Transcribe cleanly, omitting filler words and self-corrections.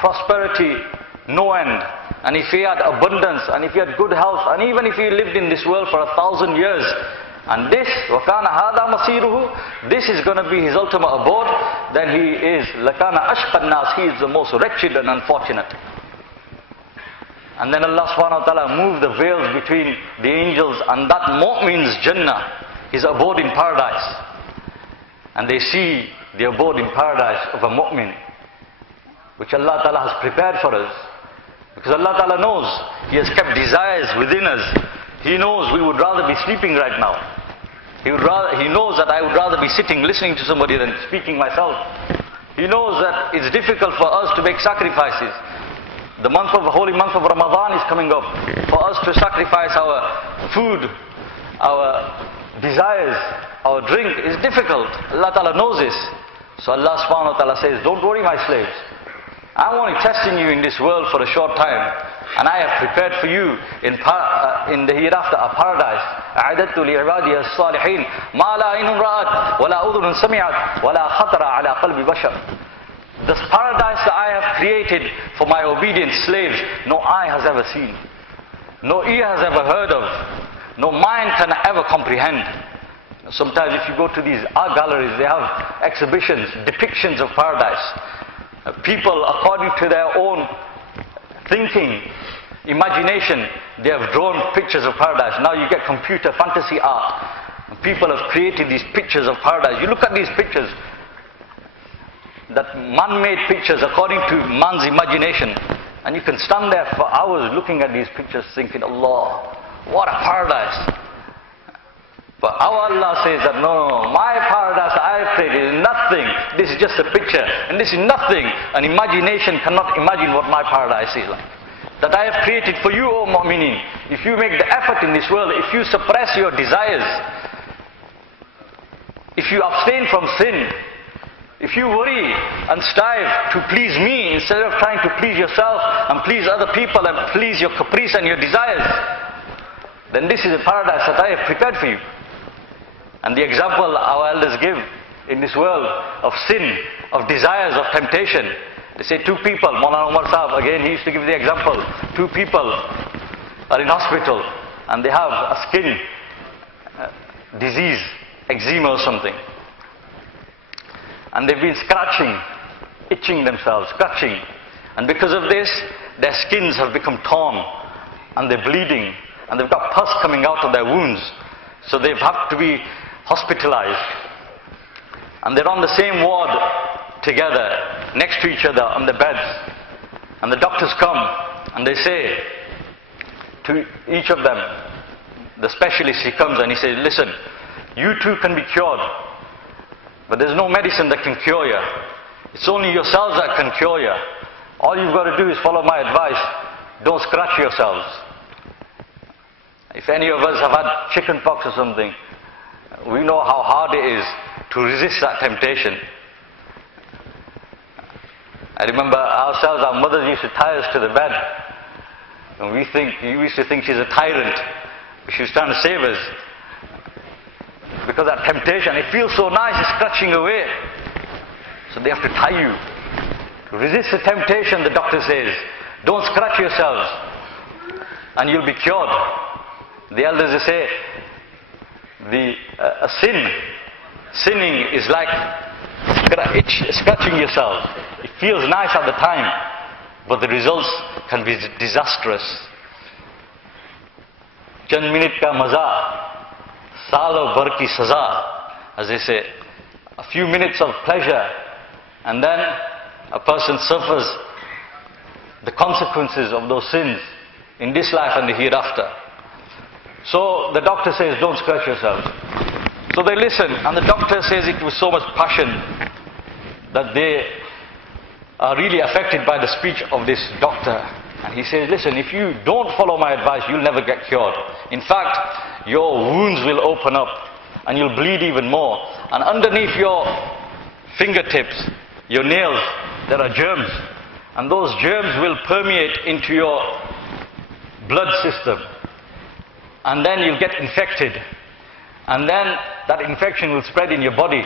prosperity, no end. And if he had abundance, and if he had good health, and even if he lived in this world for 1,000 years, and this, وَكَانَ هَذَا مَصِيرُهُ, this is going to be his ultimate abode, then he is لَكَانَ أَشْقَى النَّاسِ, he is the most wretched and unfortunate. And then Allah subhanahu wa ta'ala moved the veils between the angels and that mu'min's Jannah, his abode in paradise. And they see the abode in paradise of a mu'min, which Allah ta'ala has prepared for us. Because Allah ta'ala knows, He has kept desires within us. He knows we would rather be sleeping right now. He knows that I would rather be sitting listening to somebody than speaking myself. He knows that it's difficult for us to make sacrifices. The holy month of Ramadan is coming up. For us to sacrifice our food, our desires, our drink is difficult. Allah Ta'ala knows this. So Allah subhanahu wa ta'ala says, don't worry my slaves. I'm only testing you in this world for a short time. And I have prepared for you in the hereafter a paradise. أَعَدَدْتُ لِعِبَادِيَ الصَّالِحِينَ مَا لَا عَيْنٌ رَأَتْ وَلَا أُذُنٌ سَمِعَتْ وَلَا خَطَرَ عَلَى قَلْبِ بَشَرٍ. This paradise that I have created for my obedient slaves, no eye has ever seen, no ear has ever heard of, no mind can ever comprehend. Sometimes if you go to these art galleries, they have exhibitions, depictions of paradise. People, according to their own thinking, imagination, they have drawn pictures of paradise. Now you get computer fantasy art. People have created these pictures of paradise. You look at these pictures, that man-made pictures according to man's imagination, and you can stand there for hours looking at these pictures thinking, Allah, what a paradise. But our Allah says that no, my paradise I have created is nothing. This is just a picture, and this is nothing. An imagination cannot imagine what my paradise is like. That I have created for you, O mu'mineen. If you make the effort in this world, if you suppress your desires, if you abstain from sin, if you worry and strive to please me instead of trying to please yourself and please other people and please your caprice and your desires, then this is a paradise that I have prepared for you. And the example our elders give in this world of sin, of desires, of temptation, they say two people, Molana Umar Sahib, again he used to give the example, two people are in hospital and they have a skin disease, eczema or something. And they've been scratching, itching themselves, scratching. And because of this, their skins have become torn and they're bleeding and they've got pus coming out of their wounds. So they've had to be hospitalized. And they're on the same ward together, next to each other on the beds. And the doctors come and they say to each of them, the specialist, he comes and he says, listen, you two can be cured. But there's no medicine that can cure you. It's only yourselves that can cure you. All you've got to do is follow my advice. Don't scratch yourselves. If any of us have had chicken pox or something, we know how hard it is to resist that temptation. I remember ourselves, our mothers used to tie us to the bed. And we used to think she's a tyrant. She was trying to save us. Because that temptation, it feels so nice, it's scratching away. So they have to tie you. To resist the temptation, the doctor says, don't scratch yourselves and you'll be cured. The elders say, sinning is like scratching yourself. It feels nice at the time, but the results can be disastrous. Chand minute ka maza, Salo Bar ki saza, as they say, a few minutes of pleasure, and then a person suffers the consequences of those sins in this life and the hereafter. So the doctor says, don't scratch yourselves. So they listen, and the doctor says it with so much passion that they are really affected by the speech of this doctor. And he says, listen, if you don't follow my advice, you'll never get cured. In fact, your wounds will open up and you'll bleed even more. And underneath your fingertips, your nails, there are germs. And those germs will permeate into your blood system. And then you'll get infected. And then that infection will spread in your body.